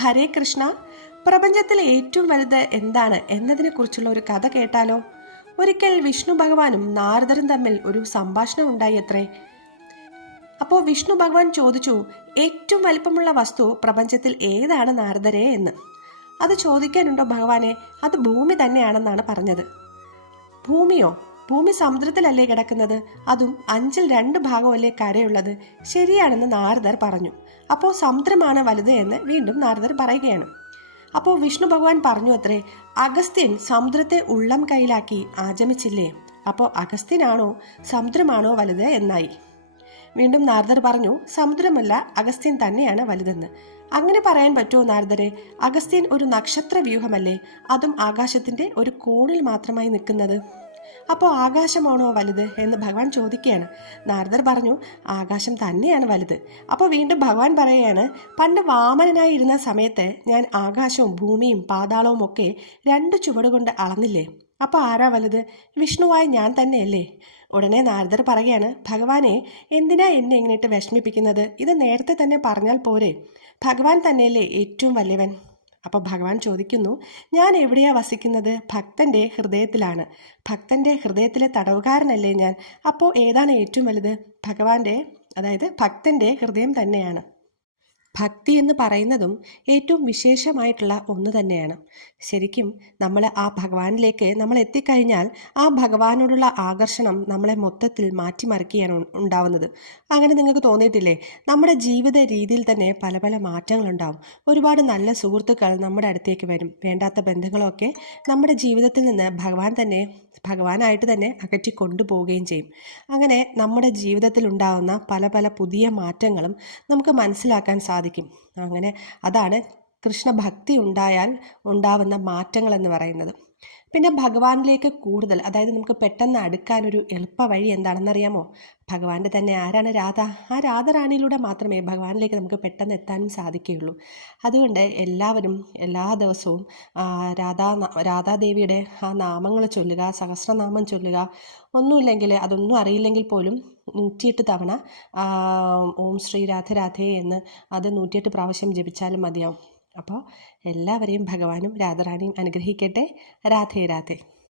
ഹരേ കൃഷ്ണ. പ്രപഞ്ചത്തിലെ ഏറ്റവും വലുത് എന്താണ് എന്നതിനെക്കുറിച്ചുള്ള ഒരു കഥ കേട്ടാലോ? ഒരിക്കൽ വിഷ്ണു ഭഗവാനും നാരദരും തമ്മിൽ ഒരു സംഭാഷണം ഉണ്ടായി അത്രേ. അപ്പോൾ വിഷ്ണു ഭഗവാൻ ചോദിച്ചു, ഏറ്റവും വലിപ്പമുള്ള വസ്തു പ്രപഞ്ചത്തിൽ ഏതാണ് നാരദരെ എന്ന്. അത് ചോദിക്കാനുണ്ടോ ഭഗവാനെ? അത് ഭൂമി തന്നെയാണെന്നാണ് പറഞ്ഞത്. ഭൂമിയോ? ഭൂമി സമുദ്രത്തിലല്ലേ കിടക്കുന്നത്? അതും 2 ഭാഗമല്ലേ കരയുള്ളത്? ശരിയാണെന്ന് നാരദർ പറഞ്ഞു. അപ്പോൾ സമുദ്രമാണ് വലുത് എന്ന് വീണ്ടും നാരദർ പറയുകയാണ്. അപ്പോൾ വിഷ്ണു ഭഗവാൻ പറഞ്ഞു അത്രേ, അഗസ്ത്യൻ സമുദ്രത്തെ ഉള്ളം കൈയിലാക്കി ആചമിച്ചില്ലേ? അപ്പോൾ അഗസ്ത്യനാണോ സമുദ്രമാണോ വലുത് എന്നായി. വീണ്ടും നാരദർ പറഞ്ഞു, സമുദ്രമല്ല, അഗസ്ത്യൻ തന്നെയാണ് വലുതെന്ന്. അങ്ങനെ പറയാൻ പറ്റുമോ നാരദരെ? അഗസ്ത്യൻ ഒരു നക്ഷത്ര വ്യൂഹമല്ലേ? അതും ആകാശത്തിന്റെ ഒരു കോണിൽ മാത്രമായി നിൽക്കുന്നത്. അപ്പോൾ ആകാശമാണോ വലുത് എന്ന് ഭഗവാൻ ചോദിക്കുകയാണ്. നാരദർ പറഞ്ഞു, ആകാശം തന്നെയാണ് വലുത്. അപ്പോൾ വീണ്ടും ഭഗവാൻ പറയുകയാണ്, പണ്ട് വാമനനായി ഇരുന്ന സമയത്ത് ഞാൻ ആകാശവും ഭൂമിയും പാതാളവും ഒക്കെ 2 ചുവടുകൊണ്ട് അളന്നില്ലേ? അപ്പോൾ ആരാ വലുത്? വിഷ്ണുവായ ഞാൻ തന്നെയല്ലേ? ഉടനെ നാരദർ പറയുകയാണ്, ഭഗവാനെ, എന്തിനാ എന്നെ ഇങ്ങനെയിട്ട് വിഷമിപ്പിക്കുന്നത്? ഇത് നേരത്തെ തന്നെ പറഞ്ഞാൽ പോരെ? ഭഗവാൻ തന്നെയല്ലേ ഏറ്റവും വലിയവൻ. അപ്പോൾ ഭഗവാൻ ചോദിക്കുന്നു, ഞാൻ എവിടെയാ വസിക്കുന്നത്? ഭക്തന്റെ ഹൃദയത്തിലാണ്. ഭക്തന്റെ ഹൃദയത്തിലെ തടവുകാരനല്ലേ ഞാൻ? അപ്പോൾ ഏതാണ് ഏറ്റവും വലുത്? അതായത് ഭക്തന്റെ ഹൃദയം തന്നെയാണ്. ഭക്തി എന്ന് പറയുന്നതും ഏറ്റവും വിശേഷമായിട്ടുള്ള ഒന്ന് തന്നെയാണ്. ശരിക്കും നമ്മൾ ആ ഭഗവാനിലേക്ക് നമ്മൾ എത്തിക്കഴിഞ്ഞാൽ ആ ഭഗവാനോടുള്ള ആകർഷണം നമ്മളെ മൊത്തത്തിൽ മാറ്റിമറിക്കുകയാണ് ഉണ്ടാവുന്നത്. അങ്ങനെ നിങ്ങൾക്ക് തോന്നിയിട്ടില്ലേ? നമ്മുടെ ജീവിത രീതിയിൽ തന്നെ പല പല മാറ്റങ്ങളുണ്ടാവും. ഒരുപാട് നല്ല സുഹൃത്തുക്കൾ നമ്മുടെ അടുത്തേക്ക് വരും. വേണ്ടാത്ത ബന്ധങ്ങളൊക്കെ നമ്മുടെ ജീവിതത്തിൽ നിന്ന് ഭഗവാനായിട്ട് തന്നെ അകറ്റി കൊണ്ടുപോവുകയും ചെയ്യും. അങ്ങനെ നമ്മുടെ ജീവിതത്തിൽ ഉണ്ടാകുന്ന പല പല പുതിയ മാറ്റങ്ങളും നമുക്ക് മനസ്സിലാക്കാൻ സാധിക്കും. അങ്ങനെ അതാണ് കൃഷ്ണഭക്തി ഉണ്ടായാൽ ഉണ്ടാവുന്ന മാറ്റങ്ങൾ എന്ന് പറയുന്നത്. പിന്നെ ഭഗവാനിലേക്ക് കൂടുതൽ, അതായത് നമുക്ക് പെട്ടെന്ന് അടുക്കാനൊരു എളുപ്പ വഴി എന്താണെന്നറിയാമോ? ഭഗവാന്റെ തന്നെ ആരാണ്? രാധ. ആ രാധറാണിയിലൂടെ മാത്രമേ ഭഗവാനിലേക്ക് നമുക്ക് പെട്ടെന്ന് എത്താനും സാധിക്കുകയുള്ളൂ. അതുകൊണ്ട് എല്ലാവരും എല്ലാ ദിവസവും രാധാദേവിയുടെ ആ നാമങ്ങൾ ചൊല്ലുക, സഹസ്രനാമം ചൊല്ലുക. ഒന്നുമില്ലെങ്കിൽ, അതൊന്നും അറിയില്ലെങ്കിൽ പോലും 108 തവണ ഓം ശ്രീ രാധേ എന്ന് അത് 108 പ്രാവശ്യം ജപിച്ചാലും മതിയാവും. അപ്പോൾ എല്ലാവരെയും ഭഗവാനും രാധാറാണിയും അനുഗ്രഹിക്കട്ടെ. രാധേ രാധേ.